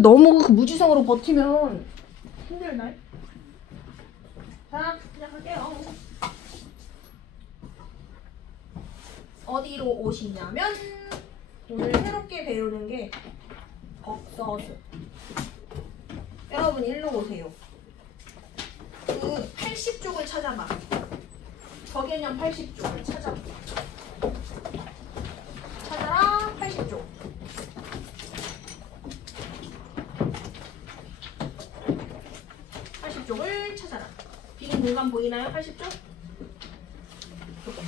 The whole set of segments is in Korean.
너무 그 무지성으로 버티면 힘들나요? 자, 시작할게요. 어디로 오시냐면 오늘 새롭게 배우는 게 복서수. 여러분 일로 오세요. 그 80쪽을 찾아봐. 거개념 80쪽을 찾아봐. 찾아라 80쪽. 80쪽을 찾아라. 빈 공간 보이나요? 80쪽?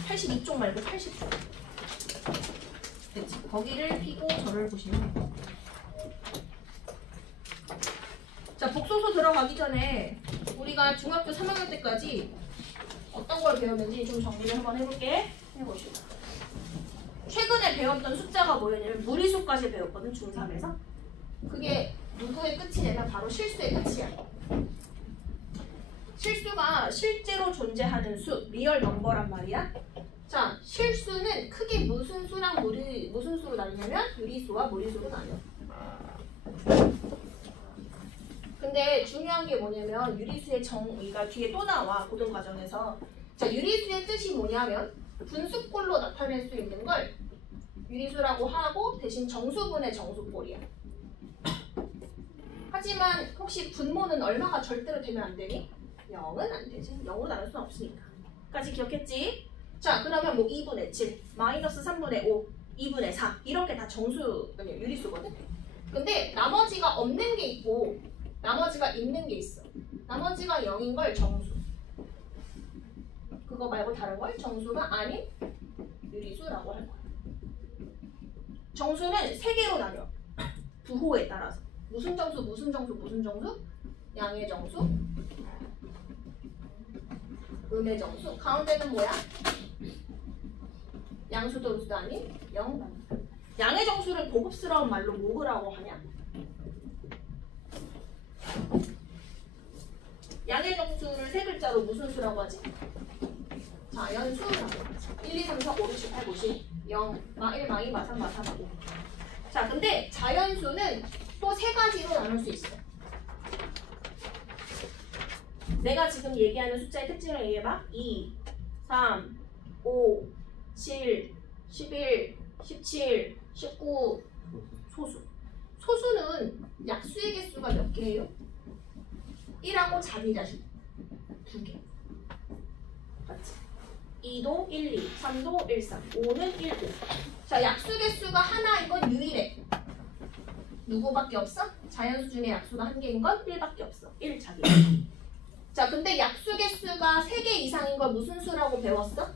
82쪽 말고 80쪽. 됐지? 거기를 피고 저를 보시면 돼요. 자, 복소수 들어가기 전에 우리가 중학교 3학년 때까지 어떤 걸 배웠는지 좀 정리를 한번 해볼게. 해보시죠. 최근에 배웠던 숫자가 뭐였냐면 무리수까지 배웠거든, 중3에서. 그게 누구의 끝이냐면 바로 실수의 끝이야. 실수가 실제로 존재하는 수, 리얼 넘버란 말이야. 자, 실수는 크게 무슨 수랑 무슨 수로 나뉘냐면 유리수와 무리수로 나뉘어. 근데 중요한 게 뭐냐면 유리수의 정의가 뒤에 또 나와, 고등 과정에서. 자, 유리수의 뜻이 뭐냐면 분수꼴로 나타낼 수 있는 걸 유리수라고 하고 대신 정수분의 정수꼴이야. 하지만 혹시 분모는 얼마가 절대로 되면 안 되니? 0은 안 되지. 0으로 나눌 수는 없으니까. 까지 기억했지? 자, 그러면 뭐 2분의 7, 마이너스 3분의 5, 2분의 4 이런 게 다 정수, 아니 유리수거든? 근데 나머지가 없는 게 있고 나머지가 있는 게 있어. 나머지가 0인 걸 정수. 그거 말고 다른 걸 정수가 아닌 유리수라고 할 거야. 정수는 3개로 나뉘어. 부호에 따라서. 무슨 정수, 무슨 정수, 무슨 정수? 양의 정수, 음의 정수. 가운데는 뭐야? 양수도 음수도 아닌 0. 양의 정수를 고급스러운 말로 뭐라고 하냐? 양의 정수를 3글자로 무슨 수라고 하지? 자연수라고 하지. 1, 2, 3, 4, 5, 6, 7, 8, 9, 10 0, 마 1, 마 2, 마 3, 마 4, 마 5. 자, 근데 자연수는 또 3가지로 나눌 수 있어. 내가 지금 얘기하는 숫자의 특징을 얘기해봐. 2, 3, 5, 7, 11, 17, 19 소수. 소수는 약수의 개수가 몇 개예요? 1하고 자비자식 2개. 맞지? 2도 1, 2, 3도 1, 3, 5는 1, 5. 자, 약수 개수가 하나인 건 유일해. 누구밖에 없어? 자연수 중에 약수가 1개인 건 1밖에 없어. 1 자기. 자, 근데 약수 개수가 3개 이상인 걸 무슨 수라고 배웠어?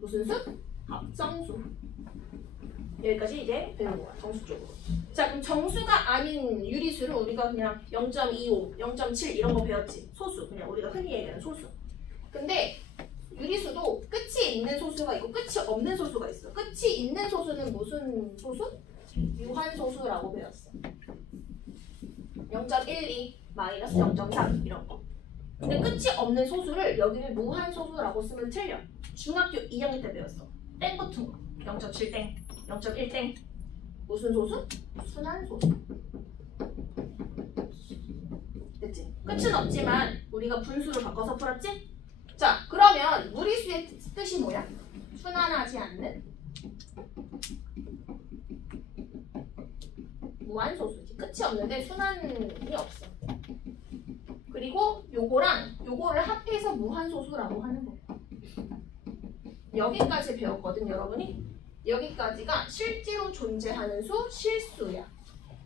무슨 수? 합성수. 여기까지 이제 배운 거야, 정수 쪽으로. 자, 그럼 정수가 아닌 유리수를 우리가 그냥 0.25, 0.7 이런 거 배웠지. 소수, 그냥 우리가 흔히 얘기하는 소수. 근데 유리수도 끝이 있는 소수가 있고 끝이 없는 소수가 있어. 끝이 있는 소수는 무슨 소수? 유한소수라고 배웠어. 0.12, 마이너스 0.3 이런 거. 근데 끝이 없는 소수를 여기는 무한소수라고 쓰면 틀려. 중학교 2학년 때 배웠어. 땡 붙은 거. 0.7땡, 0.1땡. 무슨 소수? 순환소수. 됐지? 끝은 없지만 우리가 분수를 바꿔서 풀었지? 자, 그러면 무리수의 뜻이 뭐야? 순환하지 않는 무한소수지. 끝이 없는데 순환이 없어. 그리고 요거를 합해서 무한소수라고 하는 거예요. 여기까지 배웠거든, 여러분이. 여기까지가 실제로 존재하는 수, 실수야.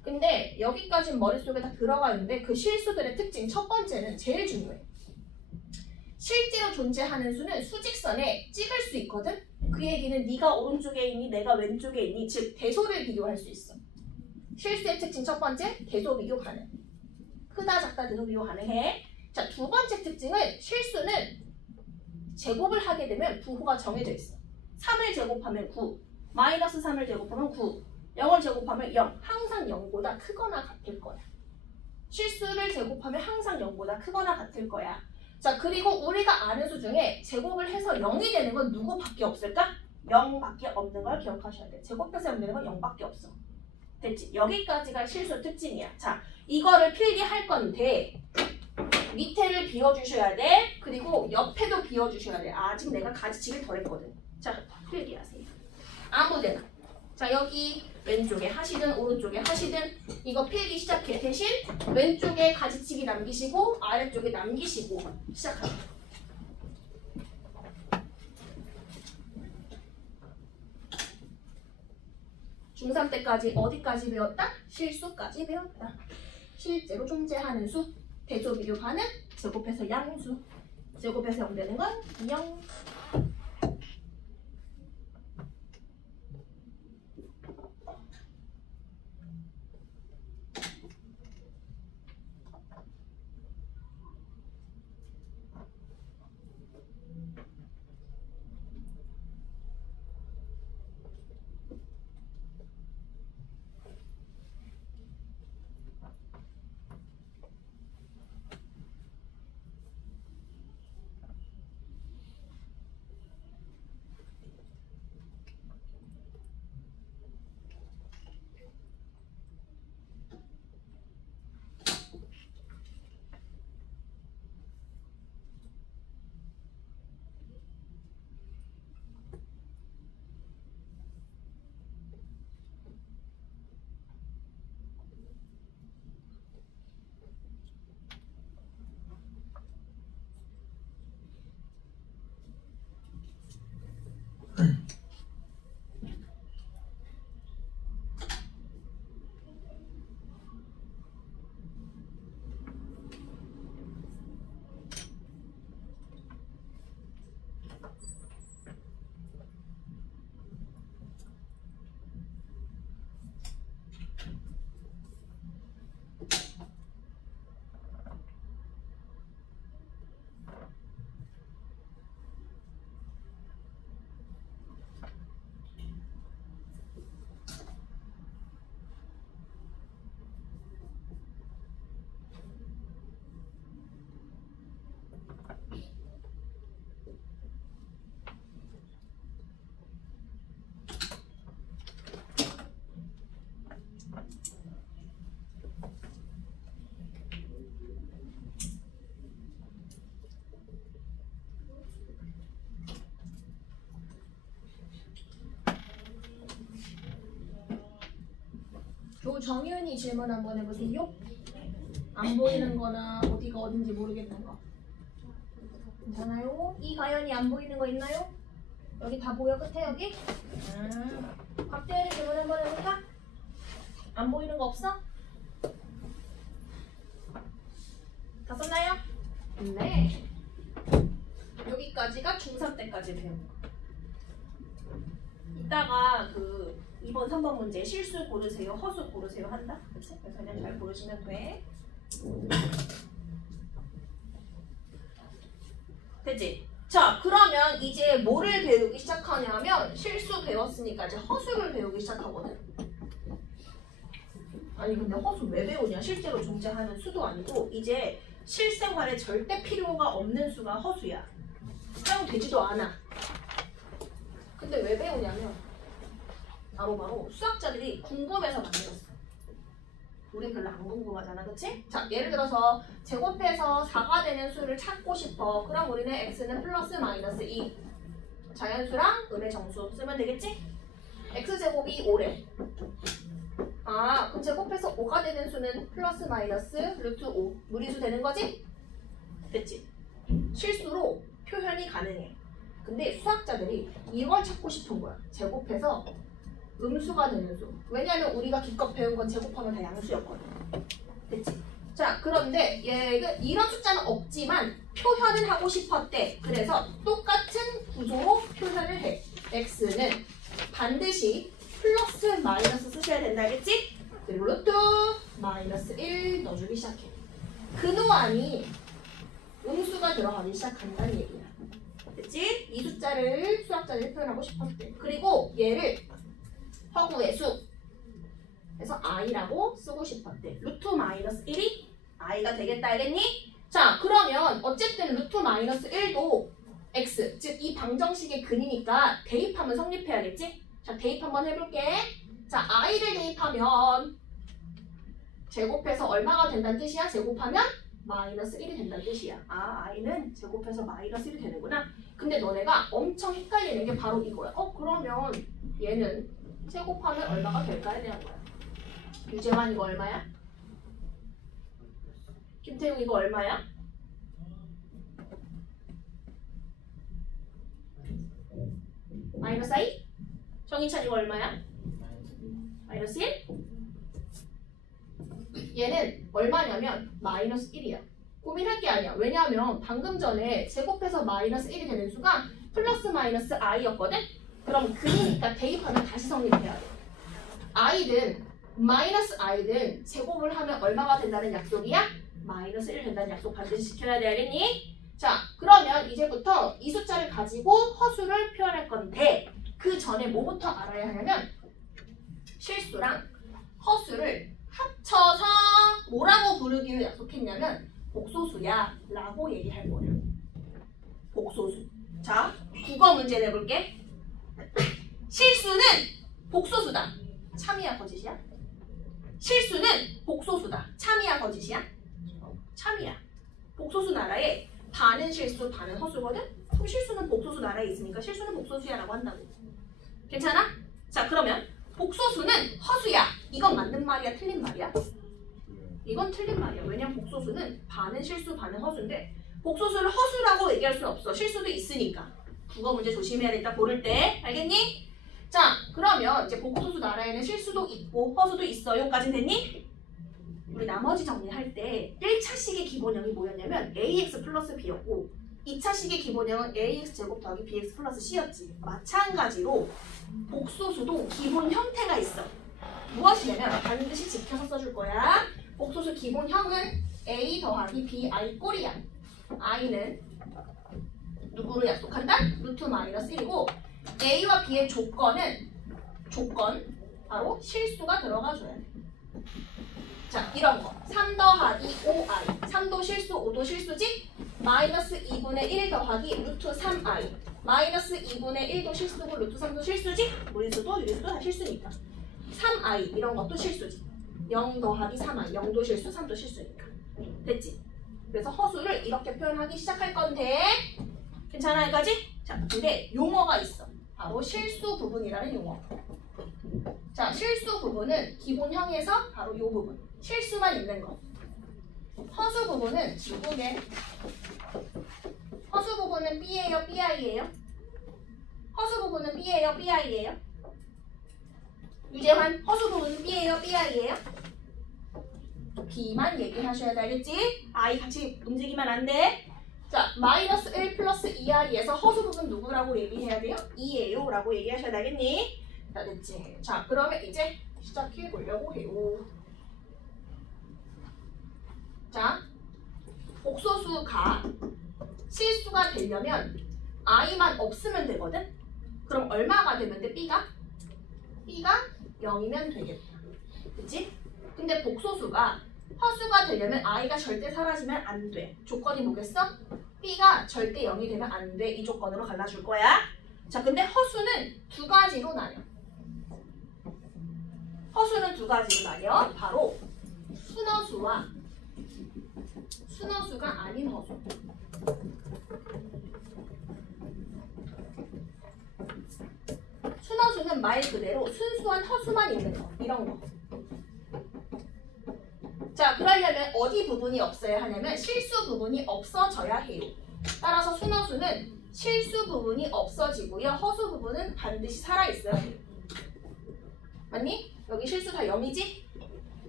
근데 여기까지는 머릿속에 다 들어가 있는데 그 실수들의 특징 첫 번째는 제일 중요해. 실제로 존재하는 수는 수직선에 찍을 수 있거든? 그 얘기는 네가 오른쪽에 있니, 내가 왼쪽에 있니, 즉 대소를 비교할 수 있어. 실수의 특징 첫 번째, 대소 비교 가능. 크다, 작다, 대소 비교 가능해. 자, 두 번째 특징은 실수는 제곱을 하게 되면 부호가 정해져 있어. 3을 제곱하면 9, 마이너스 3을 제곱하면 9, 0을 제곱하면 0. 항상 0보다 크거나 같을 거야. 실수를 제곱하면 항상 0보다 크거나 같을 거야. 자, 그리고 우리가 아는 수 중에 제곱을 해서 0이 되는 건 누구밖에 없을까? 0밖에 없는 걸 기억하셔야 돼. 제곱해서 0 되는 건 0밖에 없어. 됐지? 여기까지가 실수 특징이야. 자, 이거를 필기할 건데 밑에를 비워주셔야 돼. 그리고 옆에도 비워주셔야 돼. 아직 내가 가지치기를 덜 했거든. 자, 필기하세요. 아무데나. 자, 여기 왼쪽에 하시든 오른쪽에 하시든 이거 필기 시작해. 대신 왼쪽에 가지치기 남기시고 아래쪽에 남기시고 시작합니다. 중3 때까지 어디까지 배웠다? 실수까지 배웠다. 실제로 존재하는 수, 대조, 비교, 반응, 제곱해서 양수. 제곱해서 0 되는 건 0. 조정윤이 질문 한번 해보세요. 안 보이는 거나 어디가 어딘지 모르겠는 거. 괜찮아요? 이 가연이 안 보이는 거 있나요? 여기 다 보여? 끝에 여기? 박대현이 질문 한번 해볼까? 안 보이는 거 없어? 다 썼나요? 네. 여기까지가 중3 때까지 배운 거. 이따가 그 2번, 3번 문제 실수 고르세요, 허수 고르세요 한다. 그치? 그래서 그냥 잘 고르시면 돼. 됐지? 자, 그러면 이제 뭐를 배우기 시작하냐면 실수 배웠으니까 이제 허수를 배우기 시작하거든. 아니 근데 허수 왜 배우냐? 실제로 존재하는 수도 아니고 이제 실생활에 절대 필요가 없는 수가 허수야. 사용되지도 않아. 근데 왜 배우냐면 바로 수학자들이 궁금해서 만들었어. 우리 별로 안 궁금하잖아, 그치? 자, 예를 들어서 제곱해서 4가 되는 수를 찾고 싶어. 그럼 우리는 x는 플러스 마이너스 2 자연수랑 음의 정수 쓰면 되겠지? x제곱이 5래. 아, 그럼 제곱해서 5가 되는 수는 플러스 마이너스 루트 5 무리수 되는 거지? 됐지? 실수로 표현이 가능해. 근데 수학자들이 이걸 찾고 싶은 거야. 제곱해서 음수가 되는 수. 왜냐면 우리가 기껏 배운 건 제곱하면 다 양수였거든. 됐지? 자, 그런데 이런 숫자는 없지만 표현은 하고 싶었대. 그래서 똑같은 구조로 표현을 해. x는 반드시 플러스 마이너스 쓰셔야 된다, 알겠지? 그리고 루트 마이너스 1 넣어주기 시작해. 근호안이 음수가 들어가기 시작한다는 얘기야. 됐지? 이 숫자를 수학자들이 표현하고 싶었대. 그리고 얘를 허구의 수 그래서 i라고 쓰고 싶었대. 루트 마이너스 1이 i가 되겠다, 알겠니? 자, 그러면 어쨌든 루트 마이너스 1도 x, 즉 이 방정식의 근이니까 대입하면 성립해야겠지? 자, 대입 한번 해볼게. 자, i를 대입하면 제곱해서 얼마가 된다는 뜻이야? 제곱하면 마이너스 1이 된다는 뜻이야. 아, i는 제곱해서 마이너스 1이 되는구나. 근데 너네가 엄청 헷갈리는 게 바로 이거야. 그러면 얘는 제곱하면 얼마가 될까에 대한 거야. 유재환 이거 얼마야? 김태용 이거 얼마야? 마이너스 i? 정인찬 이거 얼마야? 마이너스 1? 얘는 얼마냐면 마이너스 1이야. 고민할 게 아니야. 왜냐하면 방금 전에 제곱해서 마이너스 1이 되는 수가 플러스 마이너스 i였거든? 그럼 그러니까 대입하면 다시 성립해야 돼. i든 마이너스 i든 제곱을 하면 얼마가 된다는 약속이야? 마이너스 1 된다는 약속 반드시 지켜야 돼. 알겠니? 자, 그러면 이제부터 이 숫자를 가지고 허수를 표현할 건데 그 전에 뭐부터 알아야 하냐면 실수랑 허수를 합쳐서 뭐라고 부르기로 약속했냐면 복소수야 라고 얘기할 거예요. 복소수. 자, 국어 문제 내볼게. 실수는 복소수다. 참이야 거짓이야? 실수는 복소수다. 참이야 거짓이야? 참이야. 복소수 나라에 반은 실수, 반은 허수거든? 그럼 실수는 복소수 나라에 있으니까 실수는 복소수야 라고 한다고. 괜찮아? 자, 그러면 복소수는 허수야. 이건 맞는 말이야? 틀린 말이야? 이건 틀린 말이야. 왜냐면 복소수는 반은 실수, 반은 허수인데 복소수를 허수라고 얘기할 수는 없어. 실수도 있으니까. 국어 문제 조심해야 된다. 고를 때. 알겠니? 자, 그러면 이제 복소수 나라에는 실수도 있고 허수도 있어요. 까진 됐니? 우리 나머지 정리할 때 1차식의 기본형이 뭐였냐면 ax 플러스 b였고 2차식의 기본형은 ax 제곱 더하기 bx 플러스 c였지. 마찬가지로 복소수도 기본 형태가 있어. 무엇이냐면 반드시 지켜서 써줄 거야. 복소수 기본형은 a 더하기 bi 꼴이야. i는 누구로 약속한다? 루트 마이너스 1이고 a와 b의 조건 바로 실수가 들어가줘야 돼. 자, 이런 거 3 더하기 5i 3도 실수 5도 실수지? 마이너스 2분의 1 더하기 루트 3i 마이너스 2분의 1도 실수고 루트 3도 실수지? 무리수도 유리수도 다 실수니까 3i 이런 것도 실수지. 0 더하기 3i 0도 실수 3도 실수니까 됐지? 그래서 허수를 이렇게 표현하기 시작할 건데 괜찮아 여기까지? 자, 근데 용어가 있어. 바로 실수 부분이라는 용어. 자, 실수 부분은 기본형에서 바로 이 부분 실수만 있는 거. 허수 부분은 지구개. 허수 부분은 B예요, BI예요? 허수 부분은 B예요, BI예요? 유재환, 허수 부분은 B예요, BI예요? B만 얘기하셔야 돼, 알겠지? I 같이 움직이면 안 돼. 자, 마이너스 1 플러스 2i에서 허수 부분 누구라고 얘기해야 돼요? 2예요 라고 얘기하셔야 돼, 알겠니? 자, 됐지? 자, 그러면 이제 시작해 보려고 해요. 자, 복소수가 실수가 되려면 i만 없으면 되거든? 그럼 얼마가 되면 돼? b가 0이면 되겠다. 그치? 근데 복소수가 허수가 되려면 i가 절대 사라지면 안 돼. 조건이 뭐겠어? b가 절대 0이 되면 안 돼. 이 조건으로 갈라줄 거야. 자, 근데 허수는 두 가지로 나뉘어. 허수는 두 가지로 나뉘어. 바로 순허수와 순허수가 아닌 허수. 순허수는 말 그대로 순수한 허수만 있는 거. 이런 거. 자, 그러려면 어디 부분이 없어야 하냐면 실수 부분이 없어져야 해요. 따라서 순허수는 실수 부분이 없어지고요. 허수 부분은 반드시 살아있어야 해요. 맞니? 여기 실수 다 0이지?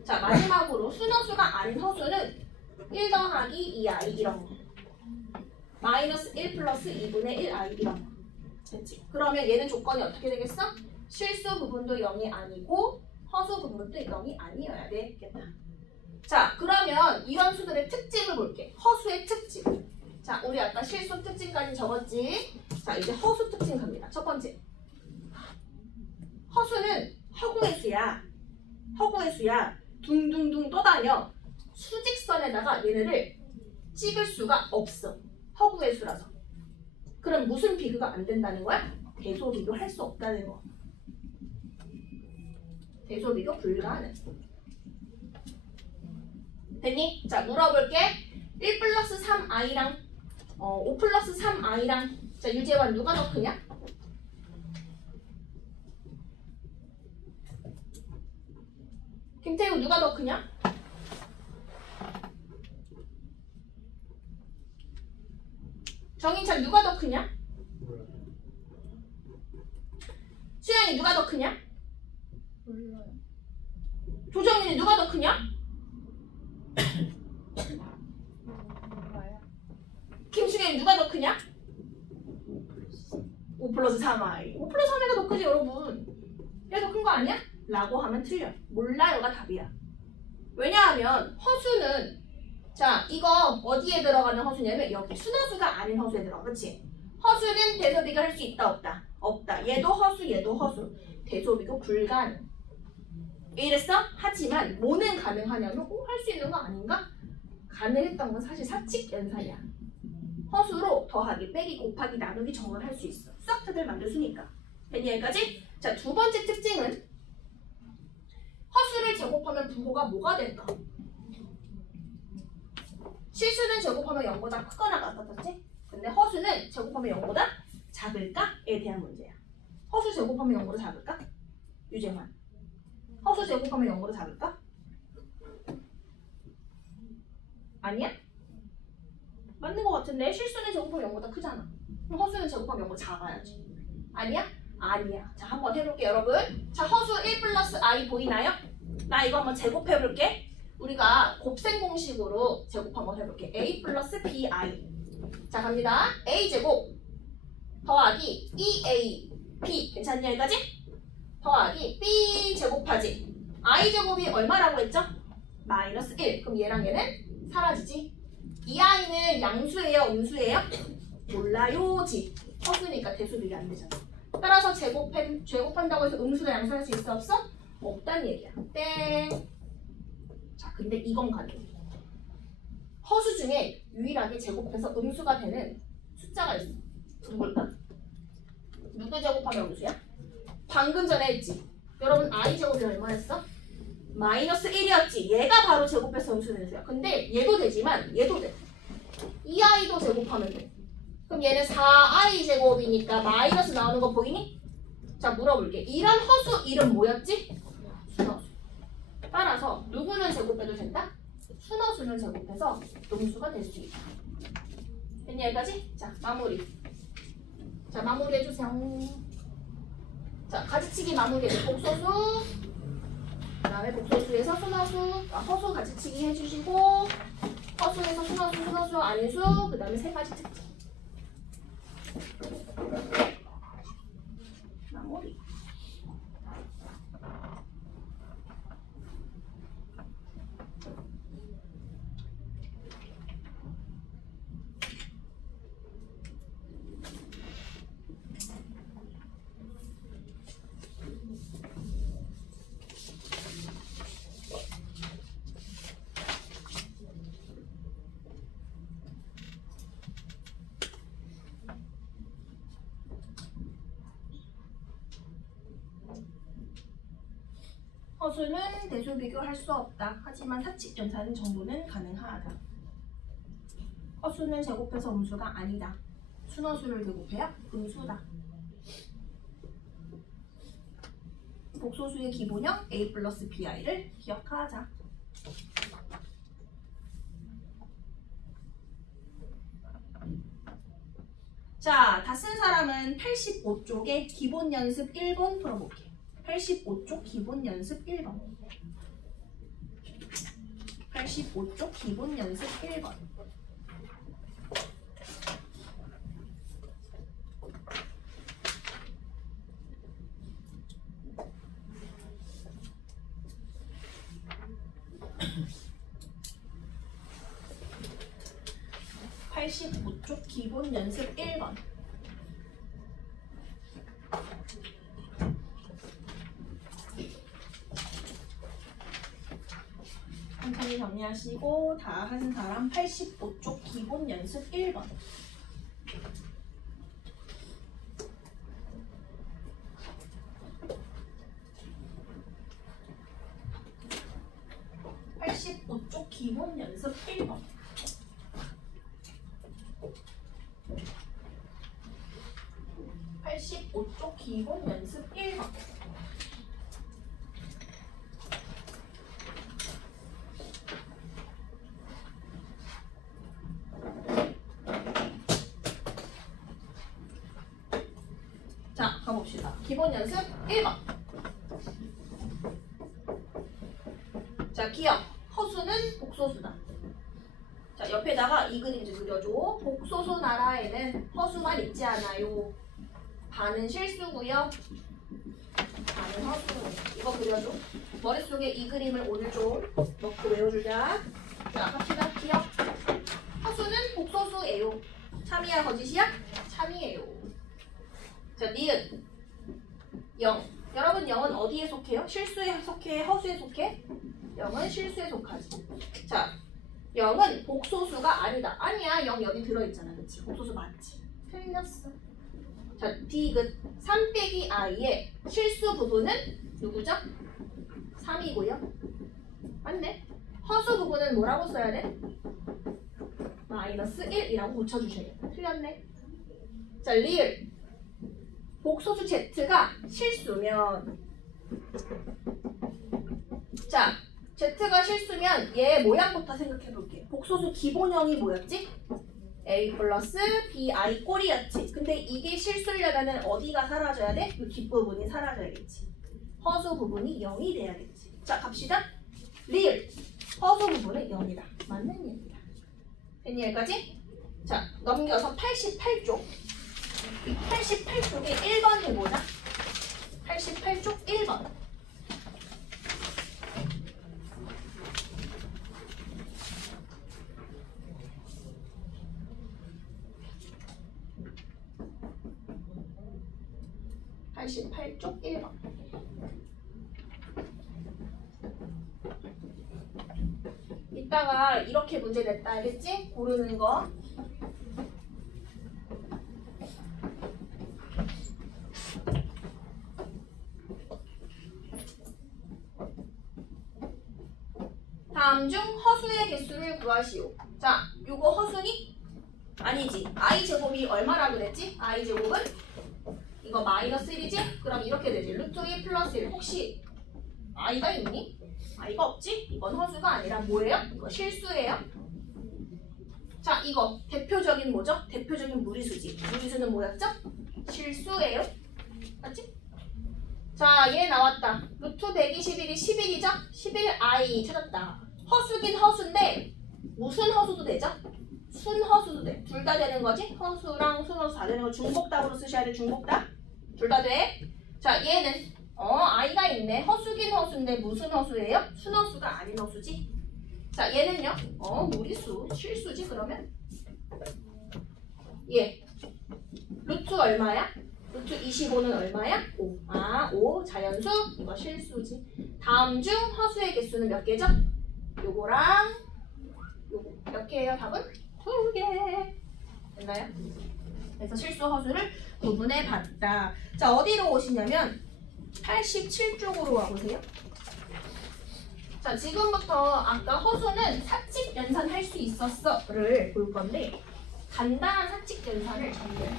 자, 마지막으로 순허수가 아닌 허수는 1 더하기 2i 이런 거. 마이너스 1 플러스 2분의 1i 이런 거. 됐지? 그러면 얘는 조건이 어떻게 되겠어? 실수 부분도 0이 아니고 허수 부분도 0이 아니어야 되겠다. 자, 그러면 이런 수들의 특징을 볼게. 허수의 특징. 자, 우리 아까 실수 특징까지 적었지? 자, 이제 허수 특징 갑니다. 첫 번째. 허수는 허공의 수야. 허공의 수야. 둥둥둥 떠다녀. 수직선에다가 얘네를 찍을 수가 없어. 허공의 수라서. 그럼 무슨 비교가 안 된다는 거야? 대소 비교할 수 없다는 거. 대소 비교 불가능. 됐니? 자, 물어볼게. 1 플러스 3i랑 5 플러스 3i랑 자, 유재환 누가 더 크냐? 김태우 누가 더 크냐? 정인찬 누가 더 크냐? 수영이 누가 더 크냐? 몰라요. 조정윤이 누가 더 크냐? 몰라요. 김승현이 누가 더 크냐? 5 플러스 3i. 5 플러스 3i가 더 크지 여러분. 얘가 더 큰 거 아니야? 라고 하면 틀려. 몰라요가 답이야. 왜냐하면 허수는 자 이거 어디에 들어가는 허수냐면 여기 순허수가 아닌 허수에 들어가. 그치? 허수는 대소비교 할 수 있다 없다? 없다. 얘도 허수 얘도 허수. 대소비교 불가능. 왜 이랬어? 하지만 뭐는 가능하냐면 할 수 있는 거 아닌가? 가능했던 건 사실 사칙 연산이야. 허수로 더하기 빼기 곱하기 나누기 정을 할 수 있어. 수학자들 만들수니까. 됐니 여기까지? 자, 두 번째 특징은 허수를 제곱하면 부호가 뭐가 될까? 실수는 제곱하면 0보다 크거나 같았지? 근데 허수는 제곱하면 0보다 작을까?에 대한 문제야. 허수 제곱하면 0보다 작을까? 유재환. 허수 제곱하면 0보다 작을까? 아니야? 맞는 것 같은데 실수는 제곱하면 0보다 크잖아. 그럼 허수는 제곱하면 0보다 작아야지. 아니야? 아니야. 자, 한번 해볼게 여러분. 자, 허수 1 플러스 i 보이나요? 나 이거 한번 제곱해볼게. 우리가 곱셈 공식으로 제곱 한번 해볼게. a 플러스 bi. 자, 갑니다. a제곱 더하기 2a b. 괜찮냐 여기까지? 더하기 b 제곱하지. i제곱이 얼마라고 했죠? 마이너스 1. 그럼 얘랑 얘는 사라지지. 이 i는 양수예요? 음수예요? 몰라요지. 허수니까 대수비가 안 되잖아. 따라서 제곱한다고 해서 음수나 양수할 수 있어 없어? 없단 얘기야. 땡. 자, 근데 이건 가능. 허수 중에 유일하게 제곱해서 음수가 되는 숫자가 있어. 누굴까? 누구 제곱하면 음수야? 방금 전에 했지. 여러분 i 제곱이 얼마였어? 마이너스 1이었지. 얘가 바로 제곱해서 음수는 수야. 근데 얘도 되지만 얘도 돼. 이 i도 제곱하면 돼. 그럼 얘는 4i 제곱이니까 마이너스 나오는 거 보이니? 자, 물어볼게. 이런 허수 이름 뭐였지? 순허수. 따라서 누구는 제곱해도 된다? 순허수는 제곱해서 음수가 될 수 있다. 됐니 여기까지? 자, 마무리. 자, 마무리 해주세요. 자, 가지치기 마무리. 복소수. 그 다음에 복소수에서 순허수, 허수 가지치기 해주시고, 허수에서 순허수, 순허수, 안수, 그 다음에 세 가지 특징. 마무리. 허수는 대수 비교할 수 없다. 하지만 사칙 연산 정도는 가능하다. 허수는 제곱해서 음수가 아니다. 순허수를 제곱해야 음수다. 복소수의 기본형 a 플러스 bi를 기억하자. 자, 다 쓴 사람은 85쪽에 기본 연습 1번 풀어볼게. 85쪽 기본 연습 1번. 85쪽 기본 연습 1번. (85쪽) 기본 연습 1번. 천천히 정리하시고 다 하신 사람 85쪽 기본 연습 1번. 85쪽 기본 연습 1번. 기본 연습 1번. 자, 가봅시다. 기본 연습 1번. 자, 기억. 허수는 복소수다. 자, 옆에다가 이 그림 좀 그려줘. 복소수 나라에는 허수만 있지 않아요. 반은 실수고요. 반은 허수. 이거 그려줘. 머릿속에 이 그림을 오늘 좀 넣고 외워주자. 자, 갑시다. 기억. 허수는 복소수예요. 참이야 거짓이야? 참이에요. 자, 니은. 0. 여러분 0은 어디에 속해요? 실수에 속해? 허수에 속해? 0은 실수에 속하지. 자, 0은 복소수가 아니다. 아니야, 0 여기 들어있잖아. 그치? 복소수 맞지? 틀렸어. 자, 디귿 3 빼기 i의 실수 부분은 누구죠? 3이고요. 맞네. 허수 부분은 뭐라고 써야 돼? 마이너스 1이라고 고쳐주셔야겠다. 틀렸네. 자, 리을. 복소수 z가 실수면, 자, z가 실수면 얘 모양부터 생각해 볼게. 복소수 기본형이 뭐였지? a 플러스 bi 꼴이었지. 근데 이게 실수려면은 어디가 사라져야 돼? 이 뒷부분이 사라져야겠지. 허수 부분이 0이 돼야겠지. 자, 갑시다. 리을. 허수 부분은 0이다. 맞는 얘기다. 됐니 여기까지? 자, 넘겨서 88쪽. 88쪽에 1번 해보자. 88쪽 1번. 쪽 1번. 이따가 이렇게 문제 냈다 알겠지? 고르는 거. 다음 중 허수의 개수를 구하시오. 자, 요거 허수니? 아니지. i제곱이 얼마라고 그랬지? i제곱은 이거 마이너스 1이지? 그럼 이렇게 되지. 루트 2 플러스 1. 혹시 i가 있니? i가 없지? 이건 허수가 아니라 뭐예요? 이거 실수예요. 자, 이거 대표적인 뭐죠? 대표적인 무리수지. 무리수는 뭐였죠? 실수예요. 맞지? 자, 얘 나왔다. 루트 121이 11이죠? 11i 찾았다. 허수긴 허수인데 무슨 허수도 되죠? 순허수도 돼. 둘 다 되는 거지? 허수랑 순허수 다 되는 거. 중복답으로 쓰셔야 돼. 중복답. 둘 다 돼. 자, 얘는 i가 있네. 허수긴 허수인데 무슨 허수예요? 순허수가 아닌 허수지. 자, 얘는요. 무리수. 실수지 그러면. 얘. 루트 얼마야? 루트 25는 얼마야? 5. 아, 5 자연수. 이거 실수지. 다음 중 허수의 개수는 몇 개죠? 요거랑 요거. 몇 개예요 답은? 2개. 됐나요? 그래서 실수 허수를 구분해 봤다. 자, 어디로 오시냐면 87쪽으로 와보세요. 자, 지금부터 아까 허수는 사칙 연산할 수 있었어를 볼 건데 간단한 사칙 연산을 정리해.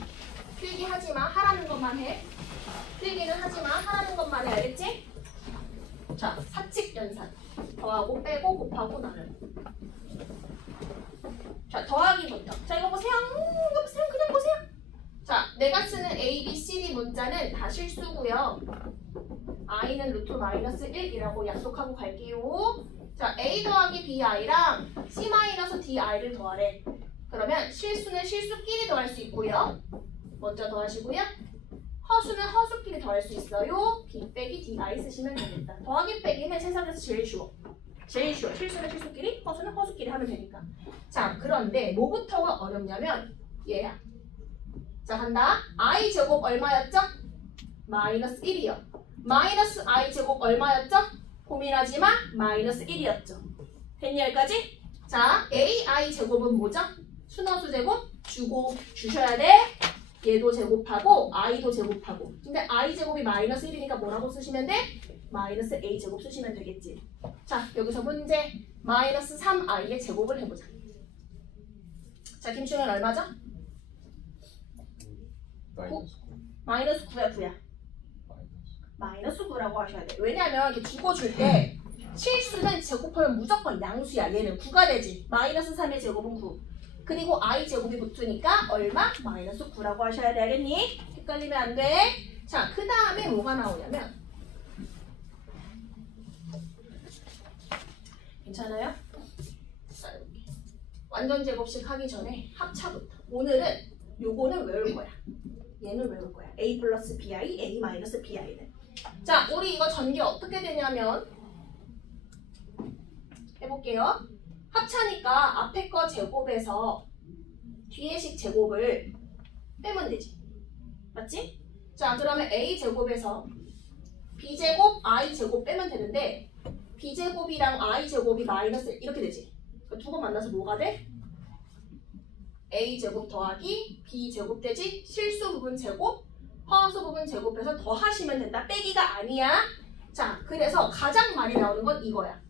필기하지 마. 하라는 것만 해. 필기는 하지 마. 하라는 것만 해. 알겠지? 자, 사칙 연산. 더하고 빼고 곱하고 나누고. 자, 더하기부터. 자, 이거 보세요. 이거 보세요. 그냥 보세요. 자, 내가 쓰는 A, B, C, D 문자는 다 실수고요. i는 루트 마이너스 1이라고 약속하고 갈게요. 자, A 더하기 BI랑 C 마이너스 DI를 더하래. 그러면 실수는 실수끼리 더할 수 있고요. 먼저 더하시고요. 허수는 허수끼리 더할 수 있어요. B 빼기 DI 쓰시면 되겠다. 더하기 빼기는 세상에서 제일 쉬워. 제일 쉬워. 실수는 실수끼리, 허수는 허수끼리 하면 되니까. 자, 그런데 뭐부터가 어렵냐면 얘야. 자, 간다. i 제곱 얼마였죠? 마이너스 1이요. 마이너스 i 제곱 얼마였죠? 고민하지 마. 마이너스 1이었죠. 됐니 여기까지? 자, ai 제곱은 뭐죠? 순허수 제곱 주고 주셔야 돼. 얘도 제곱하고 i도 제곱하고. 근데 i 제곱이 마이너스 1이니까 뭐라고 쓰시면 돼? 마이너스 a 제곱 쓰시면 되겠지. 자, 여기서 문제. 마이너스 3i의 제곱을 해보자. 자, 김충현 얼마죠? 마이너스 9야, 9야. 마이너스 9라고 하셔야 돼. 왜냐면 이렇게 죽어줄 때 실수는 제곱하면 무조건 양수야. 얘는 9가 되지. 마이너스 3의 제곱은 9. 그리고 i 제곱이 붙으니까 얼마? 마이너스 9라고 하셔야 돼. 알겠니? 헷갈리면 안 돼. 자, 그 다음에 뭐가 나오냐면 괜찮아요? 자, 이렇게. 완전 제곱식 하기 전에 합차부터. 오늘은 요거는 외울 거야. 얘는 외울 거야. a 플러스 bi, a 마이너스 bi는. 자, 우리 이거 전개 어떻게 되냐면 해볼게요. 합차니까 앞에 거 제곱에서 뒤에 식 제곱을 빼면 되지. 맞지? 자, 그러면 a 제곱에서 b 제곱, i 제곱 빼면 되는데 b 제곱이랑 i 제곱이 마이너스 이렇게 되지. 두 번 만나서 뭐가 돼? a 제곱 더하기 b 제곱 되지. 실수 부분 제곱, 허수 부분 제곱해서 더 하시면 된다. 빼기가 아니야. 자, 그래서 가장 많이 나오는 건 이거야.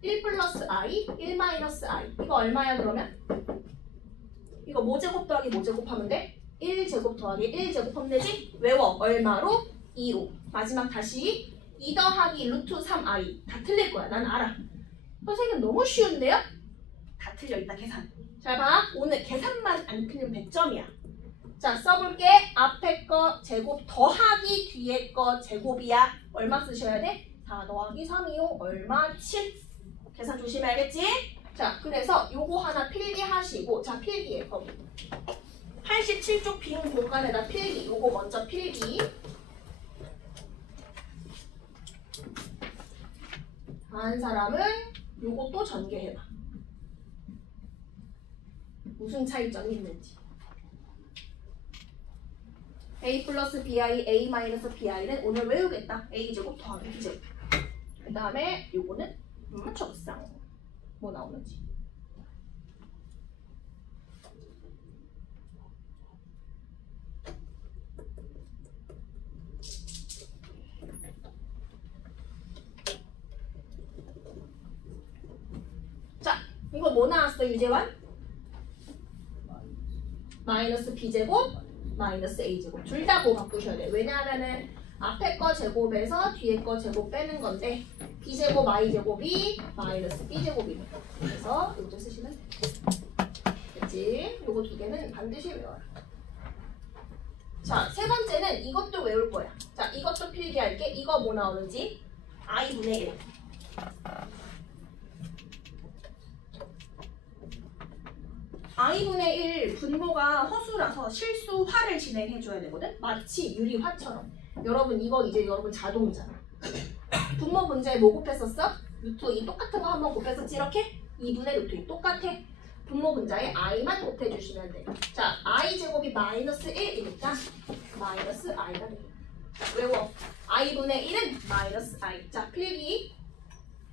1 플러스 i, 1 마이너스 i. 이거 얼마야 그러면? 이거 모제곱 더하기 모제곱 하면 돼? 1제곱 더하기 1제곱 하면 되지? 외워. 얼마로? 2로. 마지막 다시 2 더하기 루트 3i. 다 틀릴 거야. 난 알아. 선생님 너무 쉬운데요? 다 틀려 있다 계산. 잘 봐. 오늘 계산만 안 틀리면 100점이야. 자, 써볼게. 앞에 거 제곱 더하기 뒤에 거 제곱이야. 얼마 쓰셔야 돼? 4 더하기 3이요. 얼마? 7. 계산 조심해야겠지? 자, 그래서 요거 하나 필기하시고. 자, 필기해. 거기 87쪽 빈 공간에다 필기. 요거 먼저 필기. 한 사람은 요것도 전개해봐. 무슨 차이점이 있는지. a 플러스 bi, a 마이너스 bi는 오늘 외우겠다. a 제곱 더하기 b 제곱. 그 다음에 요거는 적상. 뭐 나오는지. 자, 이거 뭐 나왔어, 유재환? 마이너스 b제곱, 마이너스 a제곱. 둘 다 뭐 바꾸셔야 돼. 왜냐하면은 앞에 거 제곱에서 뒤에 거 제곱 빼는 건데 b제곱, i제곱이 마이너스 b제곱이네. 그래서 이거 쓰시면 돼. 됐지? 요거 두 개는 반드시 외워라. 자, 세 번째는 이것도 외울 거야. 자, 이것도 필기할게. 이거 뭐 나오는지. i분의 1. i분의 1 분모가 허수라서 실수화를 진행해줘야 되거든? 마치 유리화처럼. 여러분 이거 이제 여러분 자동이잖아. 분모 문제에 뭐 곱했었어? 루트 2 똑같은 거 한번 곱했었지 이렇게? 2분의 루트 2 똑같아. 분모 분자에 i만 곱해주시면 돼. 자, i 제곱이 마이너스 1이니까 마이너스 i가 돼. 외워. i분의 1은 마이너스 i. 자, 필기.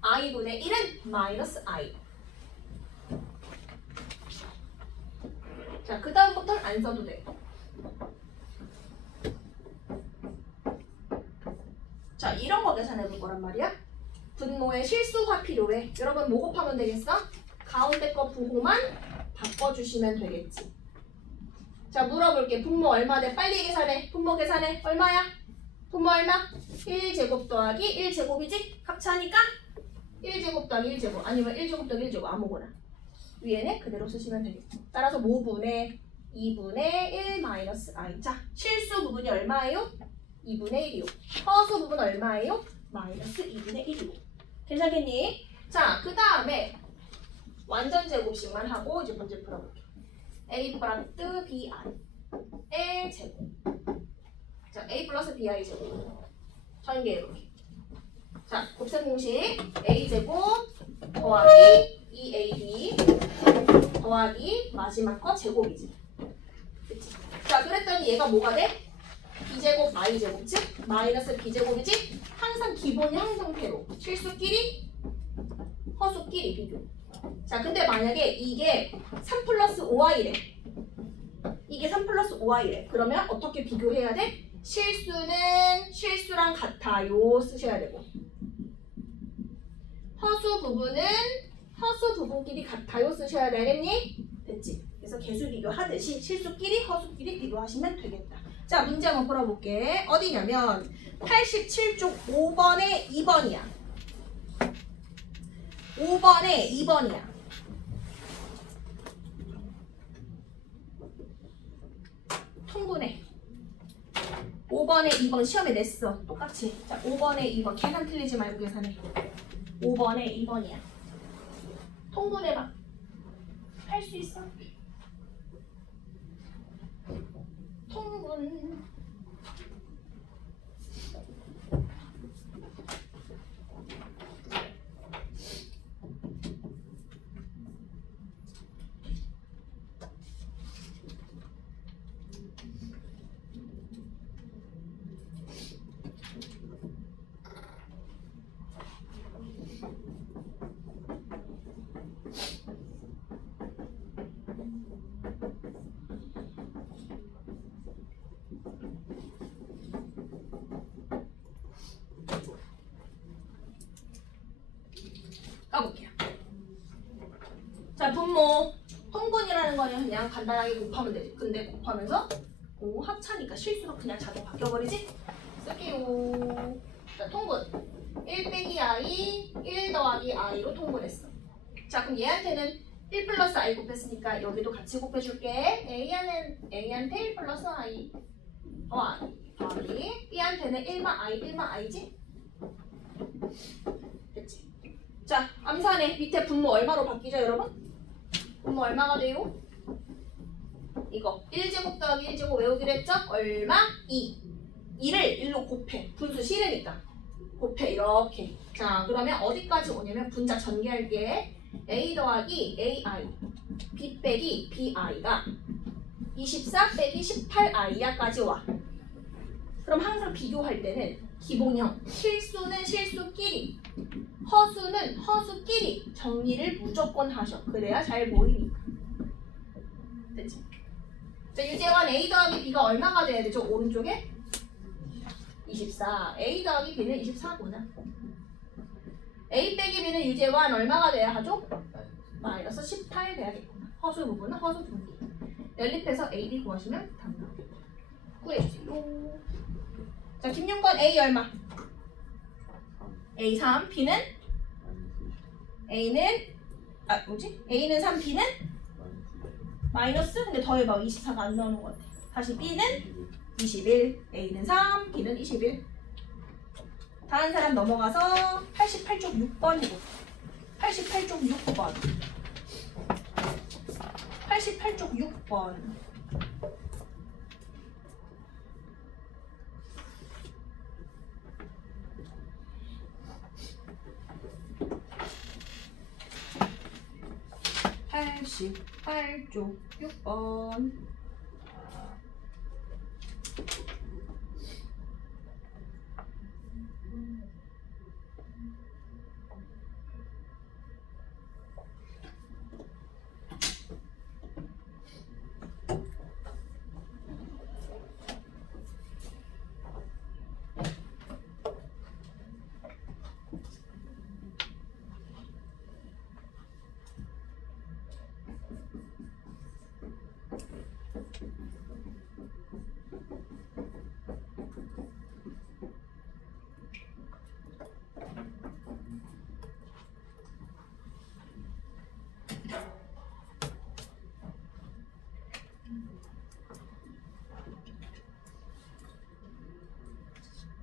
i분의 1은 마이너스 i. 자, 그 다음부터는 안 써도 돼. 자, 이런 거 계산해 볼 거란 말이야. 분모의 실수화 필요해. 여러분 뭐 곱하면 되겠어? 가운데 거 부호만 바꿔주시면 되겠지. 자, 물어볼게. 분모 얼마 돼? 빨리 계산해. 분모 계산해. 얼마야? 분모 얼마? 1제곱 더하기 1제곱이지? 합차니까 1제곱 더하기 1제곱 아니면 1제곱 더하기 1제곱 아무거나. 위에는 그대로 쓰시면 되겠죠. 따라서 모분의 2분의 1 마이너스 i. 자, 실수 부분이 얼마예요? 2분의 1이요. 허수 부분 얼마예요? 마이너스 2분의 1이요. 괜찮겠니? 자, 그 다음에 완전 제곱식만 하고 이제 문제 풀어볼게요. a 플러스 bi의 제곱. 자, a 플러스 bi 제곱. 전개해볼게. 자, 곱셈 공식 a 제곱 더하기 2ab 더하기 마지막 거 제곱이지. 그치? 자, 그랬더니 얘가 뭐가 돼? b제곱 i제곱 즉 마이너스 b제곱이지? 항상 기본 형상태로 실수끼리 허수끼리 비교. 자, 근데 만약에 이게 3 플러스 5i래. 이게 3 플러스 5i래. 그러면 어떻게 비교해야 돼? 실수는 실수랑 같아요 쓰셔야 되고, 허수 부분은 허수 부분끼리 같아요 쓰셔야 되겠니? 됐지? 그래서 개수 비교하듯이 실수끼리 허수끼리 비교하시면 되겠다. 자, 문제 한번 풀어볼게. 어디냐면 87쪽 5번에 2번이야. 5번에 2번이야. 통분해. 5번에 2번 시험에 냈어. 똑같이. 자, 5번에 2번. 계산 틀리지 말고 계산해. 5번에 2번이야. 통분해봐. 할 수 있어. 통분. 까볼게요. 자, 분모. 통분이라는 거는 그냥 간단하게 곱하면 되지. 근데 곱하면서 오 합차니까 실수로 그냥 자동 바뀌어버리지? 쓸게요. 자, 통분. 1 빼기 i, 1 더하기 i로 통분했어. 자, 그럼 얘한테는 1 플러스 i 곱했으니까 여기도 같이 곱해줄게. A한테 1 플러스 i 더하기 B한테는 1만 i지? 됐지? 자, 암산해. 밑에 분모 얼마로 바뀌죠, 여러분? 분모 얼마가 돼요? 이거 1제곱 더하기 1제곱 외우기로 했죠? 얼마? 2. 2를 1로 곱해. 분수 싫으니까. 곱해, 이렇게. 자, 그러면 어디까지 오냐면 분자 전개할게. A 더하기 AI, B 빼기 BI가 24 빼기 18i야까지 와. 그럼 항상 비교할 때는 기본형, 실수는 실수끼리, 허수는 허수끼리 정리를 무조건 하셔. 그래야 잘 보이니까. 됐지? 자, 유재환 A 더하기 B가 얼마가 돼야 되죠? 오른쪽에? 24. A 더하기 B는 24구나. A 빼기 B는 유재환 얼마가 돼야 하죠? 마이너스 18 돼야겠구나. 허수 부분은 허수 분기. 연립해서 A, B 구하시면 답 나오겠다. 구해주세요. 자, 김윤건 A 얼마? A 3, B는? A는 A는 3, B는? 마이너스? 근데 더해봐. 24가 안 나오는 것 같아. 다시 B는? 21. A는 3, B는 21. 다른 사람 넘어가서 88쪽 6번이고 88쪽 6번 88쪽 6번 88쪽 6번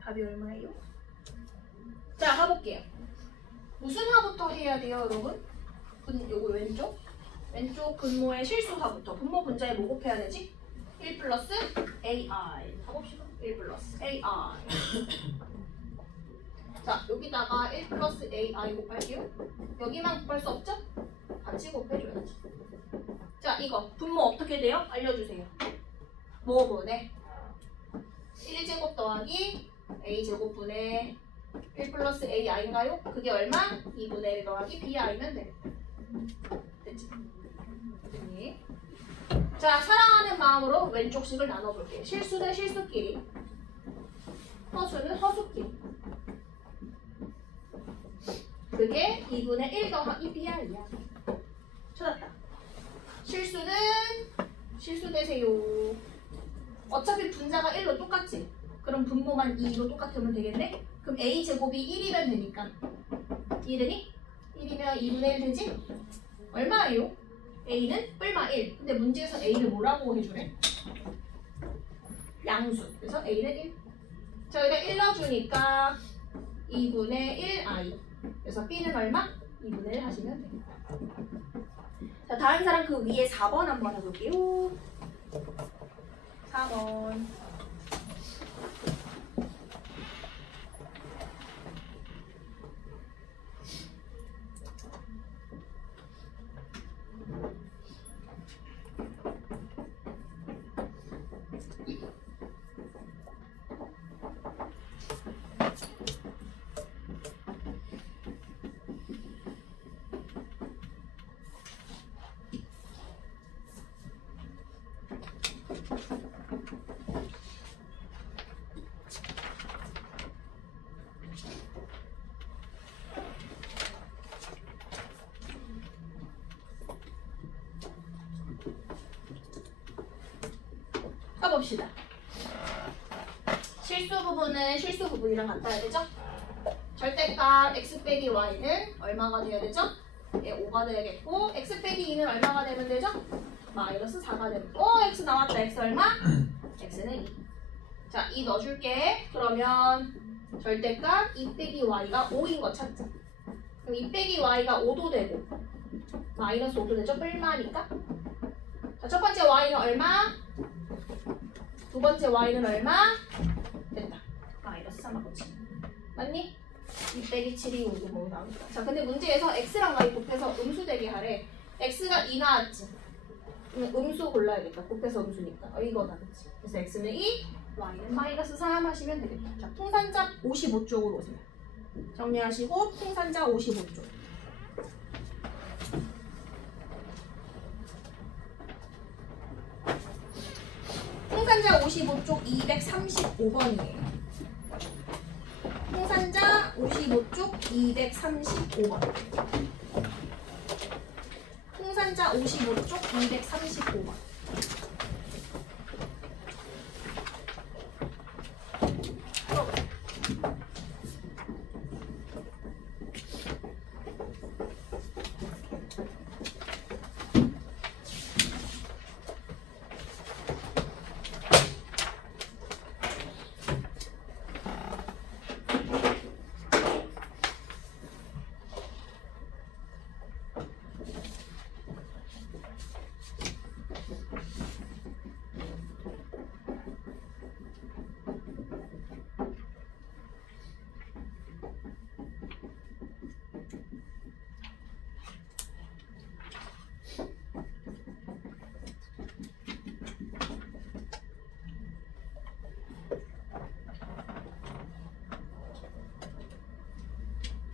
답이 얼마예요? 자, 가볼게요. 무슨 하부터 해야 돼요, 여러분? 요거 왼쪽? 왼쪽 분모의 실수하부터. 분모 분자에 뭐 곱해야 되지? 1 플러스 AI. 가봅시다. 1 플러스 AI. 자, 여기다가 1 플러스 AI 곱할게요. 여기만 곱할 수 없죠? 같이 곱해줘야지. 자, 이거 분모 어떻게 돼요? 알려주세요. 뭐 분해? 1제곱 더하기 a제곱분의 1 플러스 ai인가요? 그게 얼마? 2분의 1 더하기 bi면 돼. 됐지? 됐니? 자, 사랑하는 마음으로 왼쪽식을 나눠볼게요. 실수는 실수끼리, 허수는 허수끼리. 그게 2분의 1 더하기 BR이야. 찾았다. 실수 되세요. 어차피 분자가 1로 똑같지? 그럼 분모만 2로 똑같으면 되겠네? 그럼 A제곱이 1이면 되니까. 이해되니? 1이면 2분의 1 되지? 얼마예요? A는 뿔마 1. 근데 문제에서 A를 뭐라고 해주래? 양수. 그래서 A는 1. 자, 여기다 1 넣어주니까 2분의 1i. 그래서 B는 얼마? 2분의 1 하시면 됩니다. 자, 다른 사람 그 위에 4번 한번 해볼게요. 4번. 봅시다. 실수 부분은 실수 부분이랑 같아야 되죠? 절대값 x 빼기 y는 얼마가 돼야 되죠? 예, 5가 돼야겠고 x 빼기 2는 얼마가 되면 되죠? 마이너스 4가 되면 x 나왔다. x 얼마? x는 2. 자, 2 넣어줄게. 그러면 절대값 2 빼기 y가 5인 거 찾자. 그럼 2 빼기 y가 5도 되고 마이너스 5도 되죠? 뿔마니까. 자, 첫 번째 y는 얼마? 두 번째 y는 얼마? 됐다. 마이너스 3하고 7. 맞니? 2 빼기 7이 5도 뭐 나오니까. 자, 근데 문제에서 x랑 y 곱해서 음수되게 하래. x가 2 나왔지? 음수 골라야겠다. 곱해서 음수니까. 이거다. 그치? 그래서 x는 2, y는 마이너스 3 하시면 되겠다. 자, 풍산자 55쪽으로 오세요. 정리하시고 풍산자 55쪽. 풍산자 55쪽 235번이에요. 풍산자 55쪽 235번. 풍산자 55쪽 235번.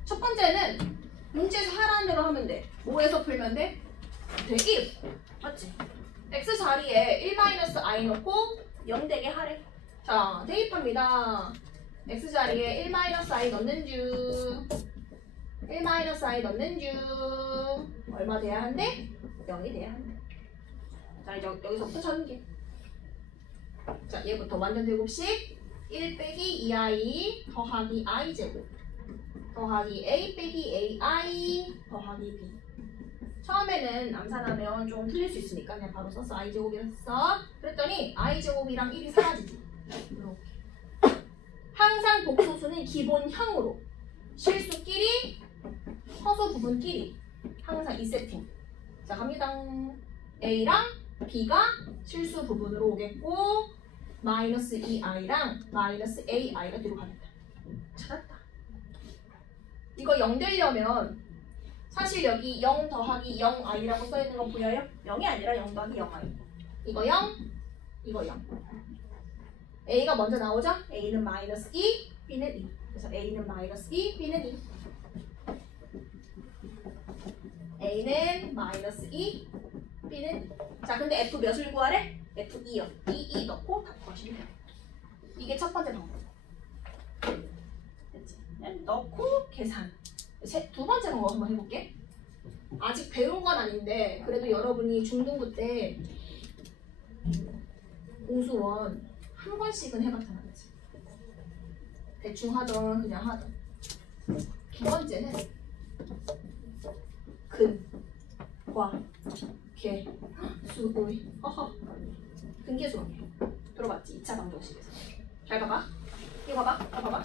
첫 번째는 문제에서 하라는 대로 하면 돼. 뭐에서 풀면 돼? 돼. 1. 맞지? x 자리에 1-i 넣고 0 되게 하래. 자, 대입합니다. x 자리에 1-i 넣는 중. 1-i 넣는 중. 얼마 돼야 한대? 0이 돼야 한대. 자, 이제 여기서부터 전개. 자, 얘부터 완전 제곱식. 1 빼기 2i 더하기 i 제곱. 더하기 a 빼기 ai 더하기 b. 처음에는 암산하면 좀 틀릴 수 있으니까 그냥 바로 썼어. i제곱이라 썼어. 그랬더니 i제곱이랑 1이 사라지지. 이렇게. 항상 복소수는 기본형으로 실수끼리 허수 부분끼리 항상 이 세팅. 자, 갑니다. a랑 b가 실수 부분으로 오겠고 마이너스 2i랑 마이너스 ai가 뒤로 가겠다. 찾았다. 이거 0 되려면 사실 여기 0 더하기 0i라고 써있는 거 보여요? 0이 아니라 0 더하기 0i. 이거 0, 이거 0. a가 먼저 나오죠? a는 마이너스 2, b는 2. 그래서 a는 마이너스 2, b는 2. a는 마이너스 2, b는 2. 자, 근데 f 몇을 구하래? f2요. 2 넣고 답 구하시면 돼요. 이게 첫 번째 방법. 넣고 계산. 두 번째 방법 한번 해볼게. 아직 배운 건 아닌데 그래도 여러분이 중등부 때 공수원 한 번씩은 해봤잖아, 그치? 대충 하던 그냥 하던. 두 번째는 근, 과, 개, 수, 의. 근계수학이야. 들어봤지? 2차 방정식에서. 잘 봐봐. 이거 봐봐. 봐봐.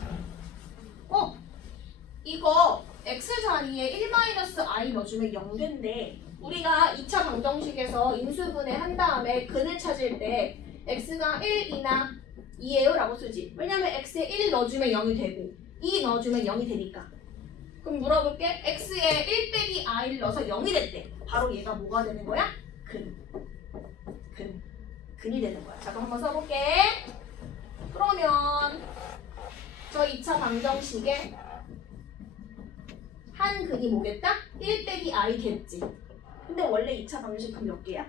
이거 x 자리에 1-i 넣어주면 0된대. 우리가 2차 방정식에서 인수분해 한 다음에 근을 찾을 때 x가 1, 2나 2예요? 라고 쓰지. 왜냐면 x에 1 넣어주면 0이 되고 2 넣어주면 0이 되니까. 그럼 물어볼게. x에 1 빼기 i를 넣어서 0이 됐대. 바로 얘가 뭐가 되는 거야? 근이 되는 거야. 자, 그럼 한번 써볼게. 그러면 저 2차 방정식에 한 근이 뭐겠다? 1 빼기 i겠지. 근데 원래 2차 방정식 근 몇 개야?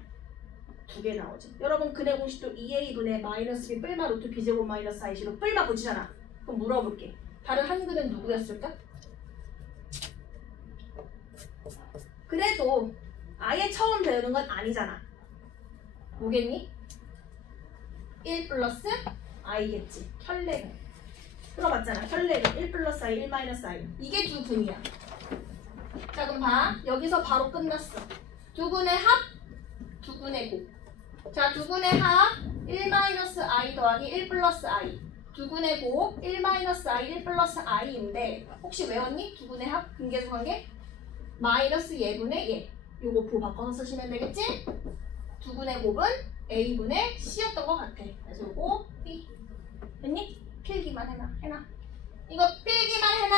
2개 나오지. 여러분 근의 공식도 2a분의 마이너스 b 뿔마 루트 b제곱 마이너스 iC로 뿔마 붙이잖아. 그럼 물어볼게. 다른 한 근은 누구였을까? 그래도 아예 처음 배우는 건 아니잖아. 뭐겠니? 1 플러스 i겠지. 혈례근. 들어봤잖아. 혈례근 1 플러스 i, 1 마이너스 i. 이게 두 근이야. 자, 그럼 봐. 여기서 바로 끝났어. 두 근의 합, 두 근의 곱. 자, 두 근의 합 1 마이너스 i 더하기 1 플러스 i. 두 근의 곱 1 마이너스 i, 1 플러스 i인데 혹시 외웠니? 두 근의 합 근계수관계? 마이너스 예분의 예. 요거 부 바꿔서 쓰시면 되겠지? 두 분의 곱은 a분의 c였던 것 같아. 그래서 요거 b. 됐니? 필기만 해놔. 이거 필기만 해놔.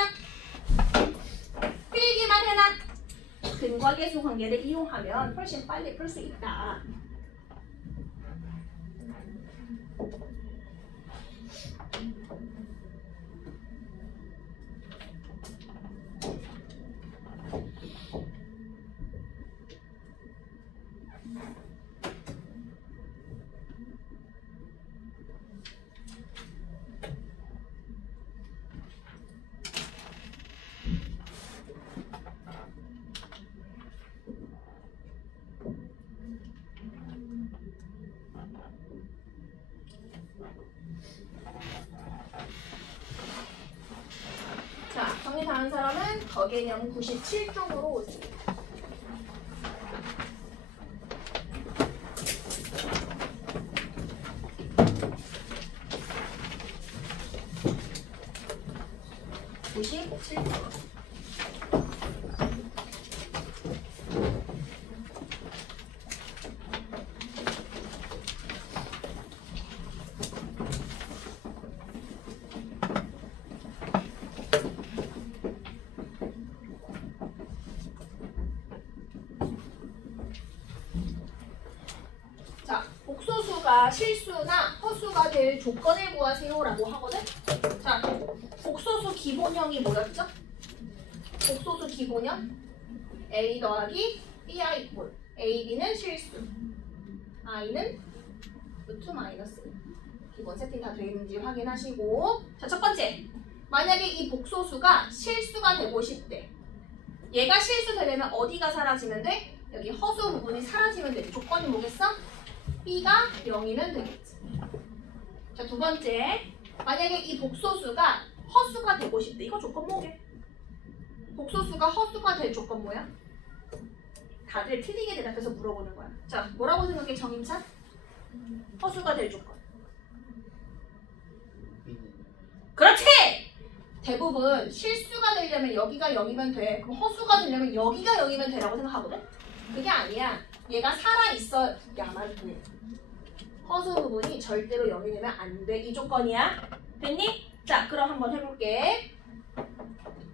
근과 계수 관계를 이용하면 훨씬 빨리 풀 수 있다. 자, 정리 다 한 사람은 거개념 97쪽으로 오세요. 자, 복소수가 실수나 허수가 될 조건을 구하세요라고 하거든. 자, 복소수 기본형이 뭐였죠? 복소수 기본형 a 더하기 bi 꼴. a, b는 실수, i는 루트 마이너스 1. 기본 세팅 다 되어 있는지 확인하시고. 자, 첫 번째. 만약에 이 복소수가 실수가 되고 싶대. 얘가 실수 되려면 어디가 사라지면 돼? 여기 허수 부분이 사라지면 되지. 조건이 뭐겠어? b가 0이면 되겠지. 자, 두 번째. 만약에 이 복소수가 허수가 되고 싶대. 이거 조건 뭐게? 복소수가 허수가 될 조건 뭐야? 다들 틀리게 대답해서 물어보는 거야. 자, 뭐라고 생각해, 정임찬? 허수가 될 조건. 그렇지! 대부분 실수가 되려면 여기가 0이면 돼. 그럼 허수가 되려면 여기가 0이면 되라고 생각하거든? 그게 아니야. 얘가 살아있어야만 돼. 허수 부분이 절대로 0이 되면 안 돼. 이 조건이야. 됐니? 자, 그럼 한번 해볼게.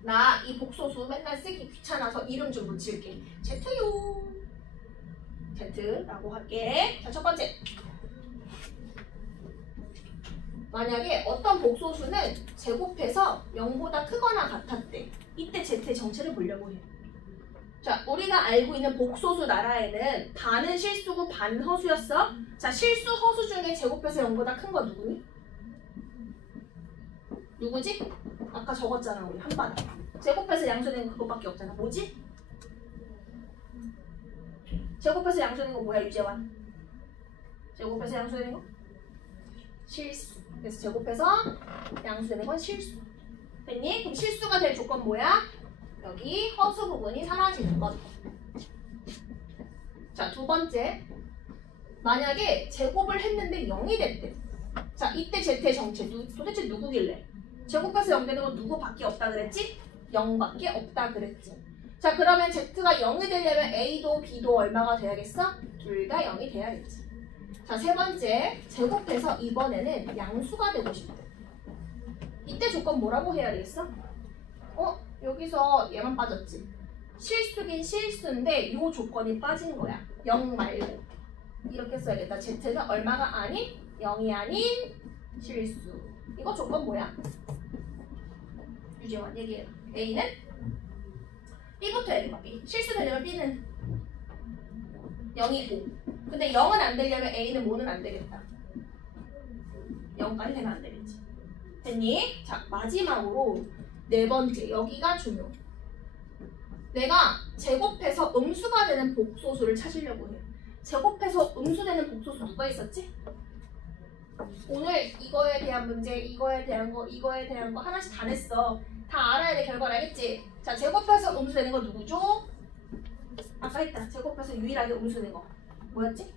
나 이 복소수 맨날 쓰기 귀찮아서 이름 좀 붙일게. Z요. Z라고 할게. 자, 첫 번째. 만약에 어떤 복소수는 제곱해서 0보다 크거나 같았대. 이때 Z의 정체를 보려고 해. 자, 우리가 알고 있는 복소수 나라에는 반은 실수고 반은 허수였어. 자, 실수, 허수 중에 제곱해서 0보다 큰 거 누구니? 누구지? 아까 적었잖아, 우리 한 바닥. 제곱해서 양수되는 거 그거밖에 없잖아. 뭐지? 제곱해서 양수되는 거 뭐야 유재환? 제곱해서 양수되는 거? 실수. 그래서 제곱해서 양수되는 건 실수. 됐니? 그럼 실수가 될 조건 뭐야? 여기 허수 부분이 사라지는 것. 자, 두 번째. 만약에 제곱을 했는데 0이 됐대. 자, 이때 z의 정체 도대체 누구길래? 제곱해서 0 되는 건 누구밖에 없다 그랬지? 0밖에 없다 그랬지. 자, 그러면 z가 0이 되려면 a도 b도 얼마가 돼야겠어? 둘 다 0이 돼야겠지. 자, 세 번째. 제곱해서 이번에는 양수가 되고 싶대. 이때 조건 뭐라고 해야 되겠어? 여기서 얘만 빠졌지. 실수긴 실수인데 요 조건이 빠진 거야. 0 말고. 이렇게 써야겠다. z가 얼마가 아닌? 0이 아닌 실수. 이거 조건 뭐야? 유재환 얘기해봐. A는? B부터 얘기해봐. B. 실수 되려면 B는 0이고. 근데 0은 안 되려면 A는 뭐는 안 되겠다. 0까지 되면 안 되겠지. 됐니? 자, 마지막으로 네 번째. 여기가 중요. 내가 제곱해서 음수가 되는 복소수를 찾으려고 해. 제곱해서 음수되는 복소수 누가 있었지? 오늘 이거에 대한 문제, 이거에 대한 거 하나씩 다 냈어. 다 알아야 돼. 결과를 알겠지? 자, 제곱해서 음수되는 거 누구죠? 아까 했다. 제곱해서 유일하게 음수되는 거 뭐였지?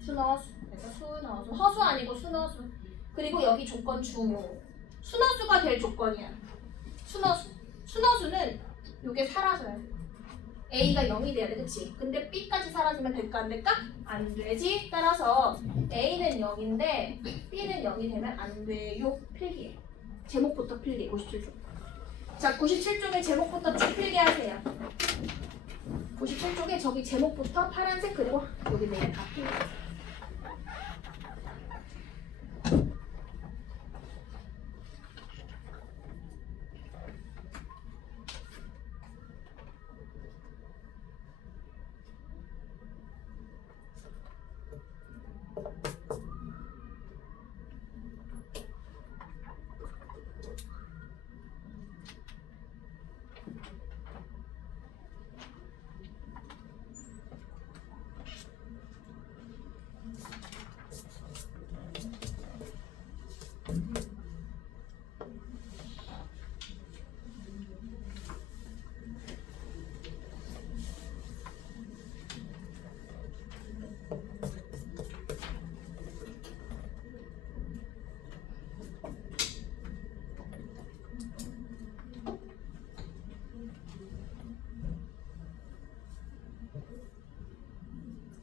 수너수. 그래서 수너수. 허수 아니고 수너수. 그리고 여기 조건 중요. 수너수가 될 조건이야. 수너수. 수너수는 이게 사라져야 돼. A가 0이 돼야 돼, 그치? 근데 B까지 사라지면 될까 안 될까? 안 되지. 따라서 A는 0인데 B는 0이 되면 안 돼요. 필기해. 제목부터 필기해. 97쪽. 자, 97쪽에 제목부터 쭉 필기하세요. 97쪽에 저기 제목부터 파란색 그리고 여기 내가 다 필기해.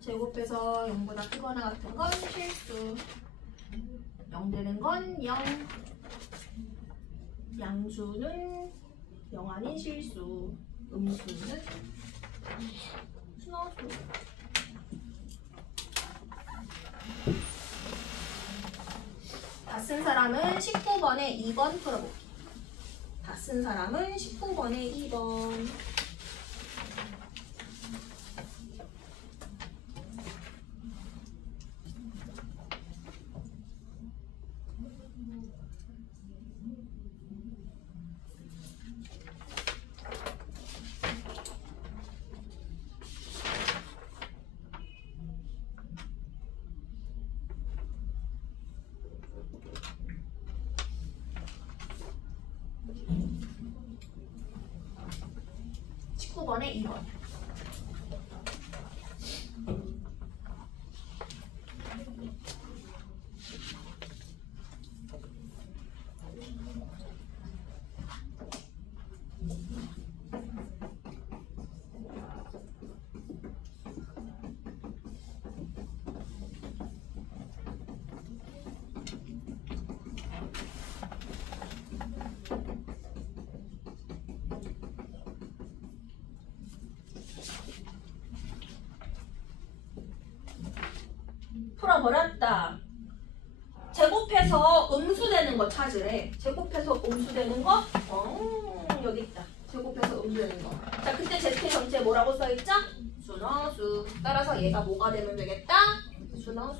제곱해서 0보다 크거나 같은 건 실수. 0 되는 건 0. 양수는 0 아닌 실수. 음수는 수너수. 다 쓴 사람은 19번에 2번 풀어볼게. 다 쓴 사람은 19번에 2번. 번에 2번. 풀어버렸다. 제곱해서 음수되는 거 찾으래. 제곱해서 음수되는 거? 여기 있다. 제곱해서 음수되는 거. 자, 그때 z 전체 뭐라고 써있죠? 수너수. 따라서 얘가 뭐가 되면 되겠다? 수너수.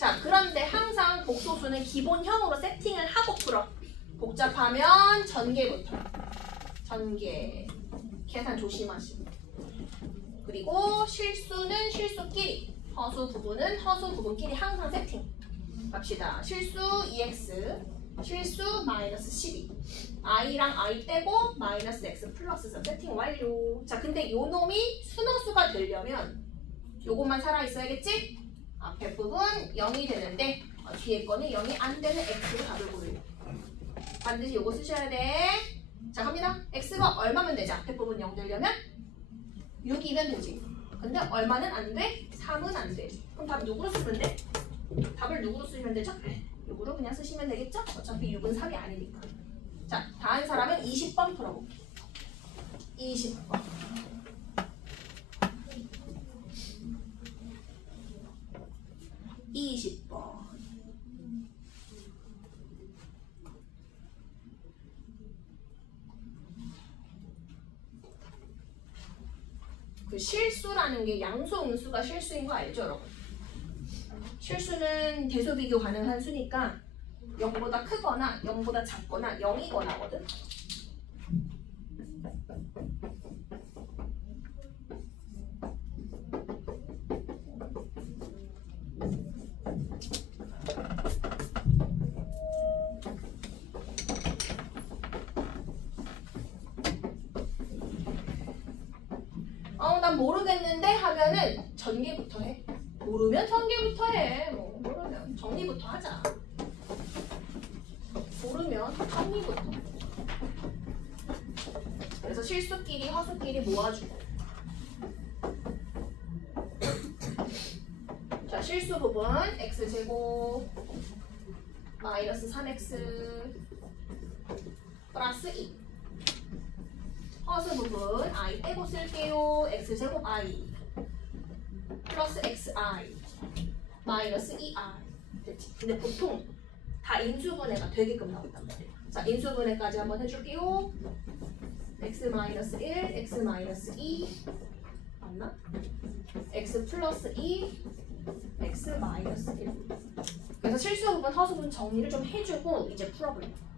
자, 그런데 항상 복소수는 기본형으로 세팅을 하고 풀어. 복잡하면 전개부터. 전개. 계산 조심하시고. 그리고 실수는 실수끼리. 허수 부분은 허수 부분끼리 항상 세팅. 갑시다. 실수 2x. 실수 마이너스 12. i랑 i 빼고 마이너스 x 플러스 3 세팅 완료. 자, 근데 요 놈이 순허수가 되려면 요것만 살아있어야겠지? 앞에 부분 0이 되는데 뒤에 거는 0이 안 되는 x로 답을 고르려. 반드시 요거 쓰셔야 돼. 자, 갑니다. x가 얼마면 되지? 앞에 부분 0 되려면 6이면 되지. 근데 얼마는 안 돼? 3은 안 돼. 그럼 답 누구로 쓰면 돼? 답을 누구로 쓰면 되죠? 요거로 그냥 쓰시면 되겠죠? 어차피 6은 3이 아니니까. 자, 다른 사람은 20번 풀어볼게. 20번. 20번. 그 실수라는 게 양수, 음수가 실수인 거 알죠, 여러분? 실수는 대소 비교 가능한 수니까 0보다 크거나 0보다 작거나 0이거나 하거든. 난 모르겠는데 하면은 전개부터 해. 모르면 전개부터 해. 모르면 정리부터 하자. 모르면 정리부터. 그래서 실수끼리 허수끼리 모아주고. 자, 실수 부분 x제곱 마이너스 3x 플러스 2. 허수 부분 i 빼고 쓸게요. x제곱 i 플러스 xi 마이너스 2i. 됐지? 근데 보통 다 인수분해가 되게끔 나온단 말이에요. 자, 인수분해까지 한번 해줄게요. x 마이너스 1, x 마이너스 2 맞나? x 플러스 2, x 마이너스 1. 그래서 실수 부분, 허수 부분 정리를 좀 해주고 이제 풀어볼게요.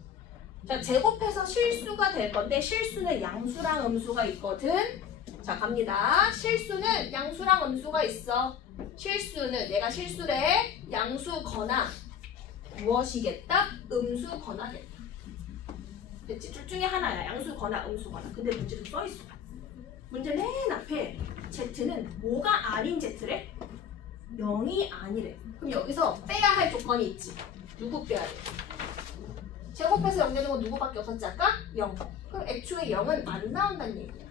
자, 제곱해서 실수가 될 건데 실수는 양수랑 음수가 있거든. 자, 갑니다. 실수는 양수랑 음수가 있어. 실수는 내가 실수래. 양수거나 무엇이겠다? 음수거나겠다. 됐지? 둘 중에 하나야. 양수거나 음수거나. 근데 문제도 써있어. 문제 맨 앞에 Z는 뭐가 아닌 Z래? 0이 아니래. 그럼 여기서 빼야 할 조건이 있지. 누구 빼야 돼? 제곱해서 0 되는 건 누구밖에 없었지 아까? 0. 그럼 애초에 0은 안 나온다는 얘기야.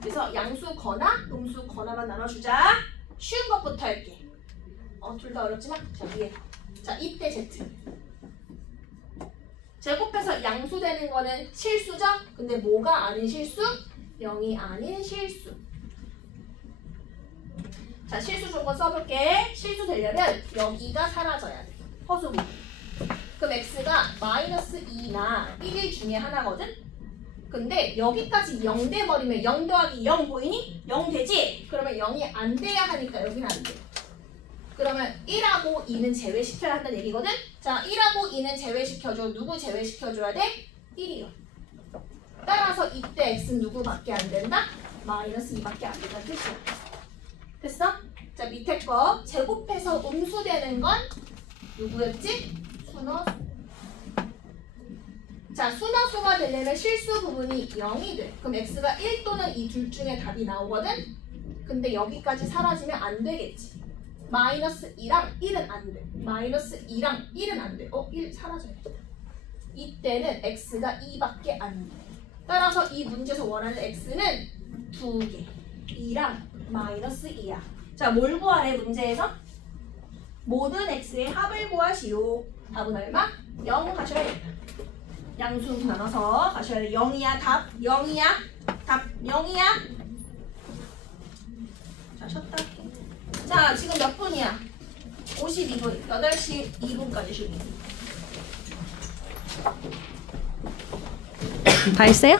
그래서 양수거나 음수거나만 나눠주자. 쉬운 것부터 할게. 둘 다 어렵지만 자, 위에. 자, 이때 Z. 제곱해서 양수 되는 거는 실수죠? 근데 뭐가 아닌 실수? 0이 아닌 실수. 자, 실수 조건 써볼게. 실수 되려면 여기가 사라져야 돼. 허수 부분. 그럼 x가 마이너스 2나 1일 중에 하나거든? 근데 여기까지 0 돼버리면 0 더하기 0 보이니? 0 되지? 그러면 0이 안 돼야 하니까 여기는 안 돼. 그러면 1하고 2는 제외시켜야 한다는 얘기거든? 자, 1하고 2는 제외시켜줘. 누구 제외시켜줘야 돼? 1이요. 따라서 이때 x는 누구밖에 안 된다? 마이너스 2밖에 안 된다는 뜻이야. 됐어? 자, 밑에 거 제곱해서 음수되는 건 누구였지? 순허수. 자, 순허수가 되려면 실수 부분이 0이 돼. 그럼 x가 1 또는 2 둘 중에 답이 나오거든? 근데 여기까지 사라지면 안 되겠지. 마이너스 2랑 1은 안 돼. 마이너스 2랑 1은 안 돼. 1 사라져야겠다. 이때는 x가 2밖에 안 돼. 따라서 이 문제에서 원하는 x는 2개. 2랑 마이너스 2야. 자, 뭘 구하래 문제에서? 모든 x의 합을 구하시오. 답은 얼마? 0 가셔야겠다. 양수 나눠서 가셔야 돼. 0이야 답. 0이야. 답 0이야. 자, 쉬었다 할게. 자, 지금 몇 분이야? 52분. 8시 2분까지 쉬기. 다 했어요?